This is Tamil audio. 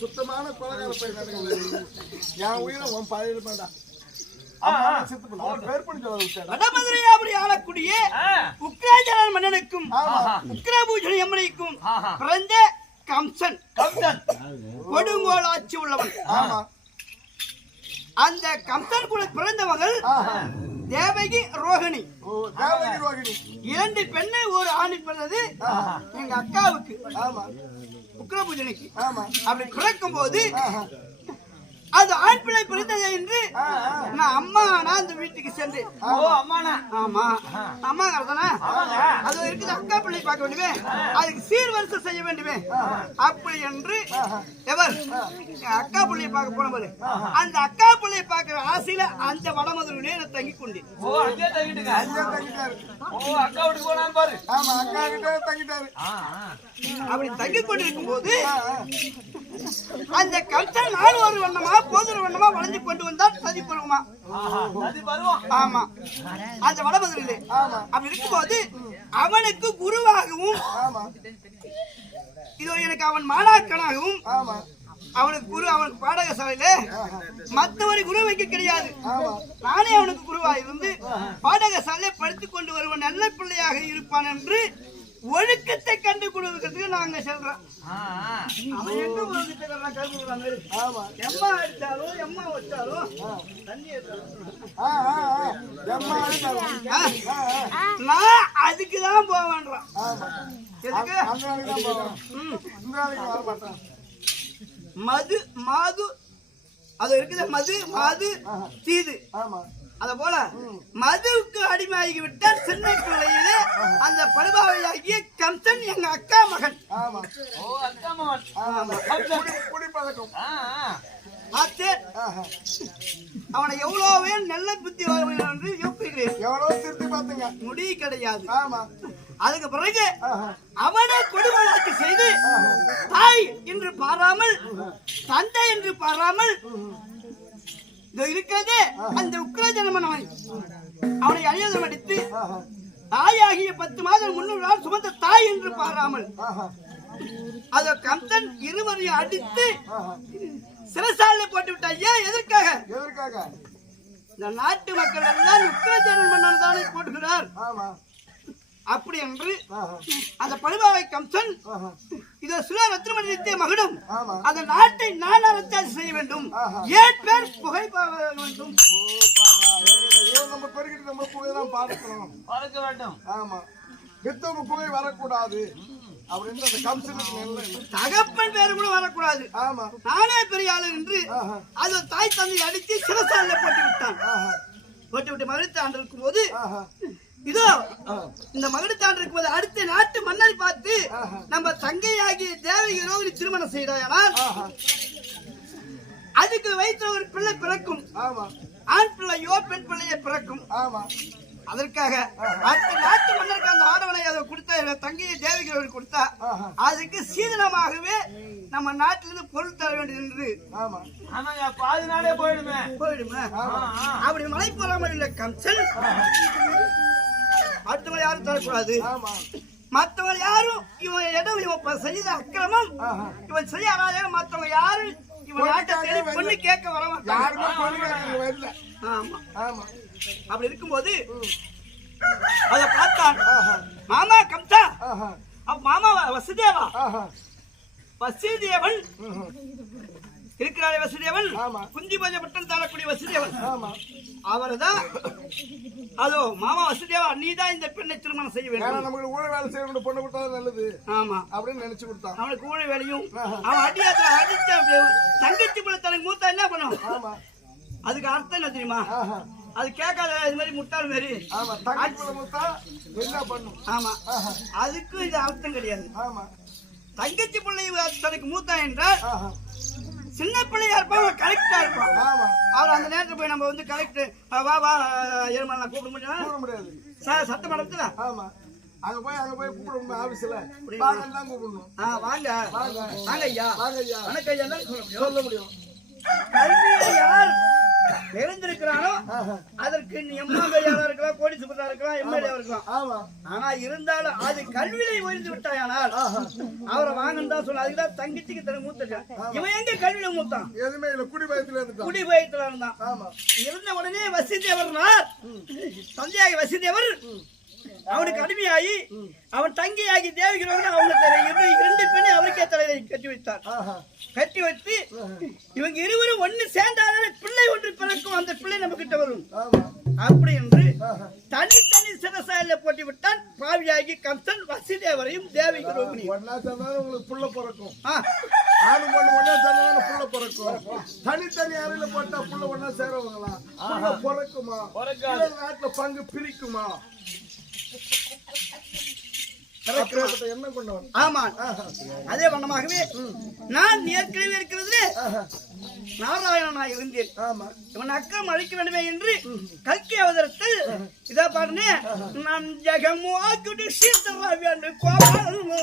சுத்தமான என் உயிரை உன் பழைய வேண்டாம். மன்னனுக்கும் உக்கிரபூஷணி அம்மனுக்கும் பிறந்த கம்சன் கொடுங்கோல் ஆட்சி உள்ளவன். அந்த கம்சன் கூட பிறந்தவர்கள் தேவகி ரோகிணி. இரண்டு பெண்ணை ஒரு ஆணி பிறந்தது எங்க அக்காவுக்கு உக்கிரபூஷணிக்கு. அப்படி பிறக்கும் போது அது ஆண் பிள்ளை பிறந்தது என்று நான் அந்த வீட்டுக்கு சென்றேன். ஆமா அம்மா தானே அது இருக்குது. அக்கா பிள்ளை பார்க்க வேண்டுமே, அதுக்கு சீர்வரிசை செய்ய வேண்டுமே. அப்படி என்று எவர் அக்கா பிள்ளையை பார்க்க போனபோது அந்த அக்கா பிள்ளையை பார்க்கிற ஆசையில அந்த வடமதுரையிலே நான் தங்கி கொண்டேன். அப்படி தங்கி கொண்டிருக்கும் போது அந்த கம்சன் நாலு ஒரு வண்ணமா போதுற வண்ணமா வளைஞ்சு கொண்டு வந்தால் சதி பருவமா. ஆமா அந்த வடமதுரையிலே. அப்படி இருக்கும்போது அவனுக்கு குருவாகவும் இதோ எனக்கு அவன் மாணாக்கனாகவும் அவனுக்கு குரு, அவனுக்கு பாடகசாலையில மற்றவரை குரு வைக்க கிடையாது. நானே அவனுக்கு குருவா இருந்து பாடகசாலையை படித்துக் கொண்டு வருவன் நல்ல பிள்ளையாக இருப்பான் என்று ஒழுக்கத்தை கண்டு கொடுக்கிறதுக்கு நாங்க செல்றோம். அவன் எங்க எம்மா அடிச்சாலும் எம்மா வச்சாலும் நான் அதுக்குதான் போவேன்றான். மது மாது அது இருக்குது. மது மாது தீது. அத போல மதுவுக்கு அடிமையாகி விட்டால் சின்ன பிள்ளையிலே அந்த படுபாவையாகிய கம்சன் எங்க அக்கா மகன். அவனை எவ்வளவு நல்ல புத்தி என்று யோசிக்கிறேன். எவ்வளவு திருத்தி பார்த்தீங்க, முடி கிடையாது. அதுக்கு பிறகு அவனை கொடுமலாட்சி செய்து தாய் என்று பாராமல் தந்தை என்று பாராமல் இருக்கிறது அந்த உக்கிரஜனமன் அவனை அழியதம் அடித்து தாயாகிய 10 மாதம் 300 நாள் சுமந்த தாய் என்று பாராமல் அத கம்சன் இருவரையும் அடித்து சிறைசாலை போட்டு விட்டான். ஏன்? எதற்காக? இந்த நாட்டு மக்கள் எல்லாம் உக்கிரஜனமன் தானே போட்டுகிறார். அப்படி என்று அந்த பழுவாவை கம்சன் இதை சுல ரத்னமணியத்தை மகனும் அந்த நாட்டை நான் அரசாட்சி செய்ய வேண்டும். ஏன் பேர் புகை வேண்டும். நம்ம பெருகிட்டு நம்ம புகையெல்லாம் பார்க்க வேண்டும். ஆமா, வித்தவங்க புகை வரக்கூடாது அப்படின்னு அந்த கம்சனுக்கு தகப்பன் பேரு கூட வரக்கூடாது. ஆமா, நானே பெரிய ஆளு என்று அது தாய் தந்தை அடித்து சிறைசாலையில போட்டு விட்டான். போட்டு விட்டு மகிழ்ச்சி ஆண்டு இருக்கும் போது இதோ இந்த மகடுத்தான் இருக்கும்போது அடுத்த நாட்டு மன்னரை பார்த்து நம்ம தங்கையாகிய தேவகி ரோகிணி திருமணம் செய்தாயானால் அதுக்கு வயிற்று ஒரு பிள்ளை பிறக்கும். ஆண் பிள்ளையோ பெண் பிள்ளையோ பிறக்கும். அதற்காக அடுத்த நாட்டு மன்னருக்கு அந்த ஆடவனை அதை கொடுத்த தங்கையை தேவகி ரோகிணி கொடுத்தா அதுக்கு சீதனமாகவே நம்ம நாட்டிலிருந்து பொருள் தர வேண்டியது என்று பாதி நாடே போயிடுமே. அப்படி மலை போறாமல் இல்லை கம்சன். அடுத்தவங்க யாரும் தரக்கூடாது. மற்றவங்க யாரும் இவன் இடம் இவன் செய்த அக்கிரமம் இவன் செய்யாத மற்றவங்க யாரும் இவன் நாட்டை தேடி பொண்ணு கேட்க வர மாட்டாங்க. அப்படி இருக்கும்போது அத பார்த்தான் மாமா கம்சா. மாமா வசுதேவா. வசுதேவன் இருக்கிறாரே வசுதேவன், ஆமா. குந்தி பஞ்ச பட்டம் தாழக்கூடிய வசுதேவன், ஆமா. அவர்தான் அதோ மாமா வசுதேவா, நீதான் இந்த பெண்ணை திருமணம் செய்ய ஏன்னா வேண்டும். நமக்கு ஊழல் வேலை செய்யணும் பொண்ணு கொடுத்தா நல்லது ஆமா அப்படின்னு நினைச்சு கொடுத்தான். அவனுக்கு ஊழல் வேலையும் அவன் அடியாத்துல அடிச்ச தங்கச்சி பிள்ளை தனக்கு மூத்தா என்ன பண்ணும்? ஆமா. அதுக்கு அர்த்தம் என்ன தெரியுமா? ஆஹா. அது கேட்காத இது மாதிரி முட்டாள் மாரி. ஆமா. தங்கச்சி பிள்ளை கொடுத்தா என்ன பண்ணும்? ஆமா அதுக்கும் இது அர்த்தம் கிடையாது. ஆமா. தங்கச்சி பிள்ளை தனக்கு மூத்தா என்றால் ஆஹா. சின்ன பிள்ளையா இருப்பான், கரெக்டா இருப்பான். ஆமா. அவர் அந்த நேரத்துல போய் நம்ம வந்து கரெக்ட் வா வா எருமலை கூப்பிட முடியும் கூப்பிட முடியாது. சட்டம் நடத்துல. ஆமா. அங்க போய் கூப்பிடணும் ஆபீஸ்ல தான் கூப்பிடணும். வாங்க வாங்க வாங்க ஐயா, வாங்க ஐயா வணக்கம் ஐயா தான் சொல்ல முடியும். கல்வியை யார் நிறைந்திருக்கிறானோ அதற்கு எம்எல்ஏவா இருக்கலாம், கோடீஸ்வரரா இருக்கலாம், எம்எல்ஏவா இருக்கலாம். ஆமா. ஆனா இருந்தாலும் அது கல்வியை ஒழிந்து விட்டாயானால் அவரை வாங்கன்னு தான் சொல்ல. அதுக்குதான் தங்கச்சிக்கு தனக்கு மூத்த. இவன் எங்க கல்வியில மூத்தான்? எதுவுமே இல்ல, குடி பயத்துல இருந்தான். குடி பயத்துல இருந்தான். ஆமா. இருந்த உடனே வசிதேவர்னார் தந்தையாகி வசிதேவர் அவனுக்கு அடிமையாகி அவன் தங்கியாகி தேவிகிறவங்க அவங்க இரண்டு பெண்ணை அவருக்கே தலையை கட்டி வைத்தார். கட்டி வைத்து இவங்க இருவரும் ஒண்ணு சேர்ந்தாலே பிள்ளை ஒன்று பிறக்கும், அந்த பிள்ளை நம்ம கிட்ட வரும் அப்படி என்று தனித்தனி சிறசாயில போட்டி விட்டான். பாவியாகி கம்சன் வசிதேவரையும் தேவிக்கு ரோகிணியும். ஒன்னா சேர்ந்தாலும் உங்களுக்கு புள்ள பிறக்கும். ஆணு பொண்ணு ஒன்னா சேர்ந்தாலும் புள்ள பிறக்கும். தனித்தனி அறையில போட்டா புள்ள ஒன்னா சேரவங்களா? புள்ள பிறக்குமா? நாட்டுல பங்கு பிரிக்குமா? என்ன கொண்டவன்? ஆமா அதே வண்ணமாகவே நான் ஏற்கனவே இருக்கிறது நாராயணனாக இருந்தேன். இவன் அக்கம் அழிக்க வேண்டுமே என்று கல்கி அவதரத்தில் இதா பாருங்க, நான் ஜெகமோ ஆக்கிட்டு சீத்தரா வேண்டும் கோபாலமோ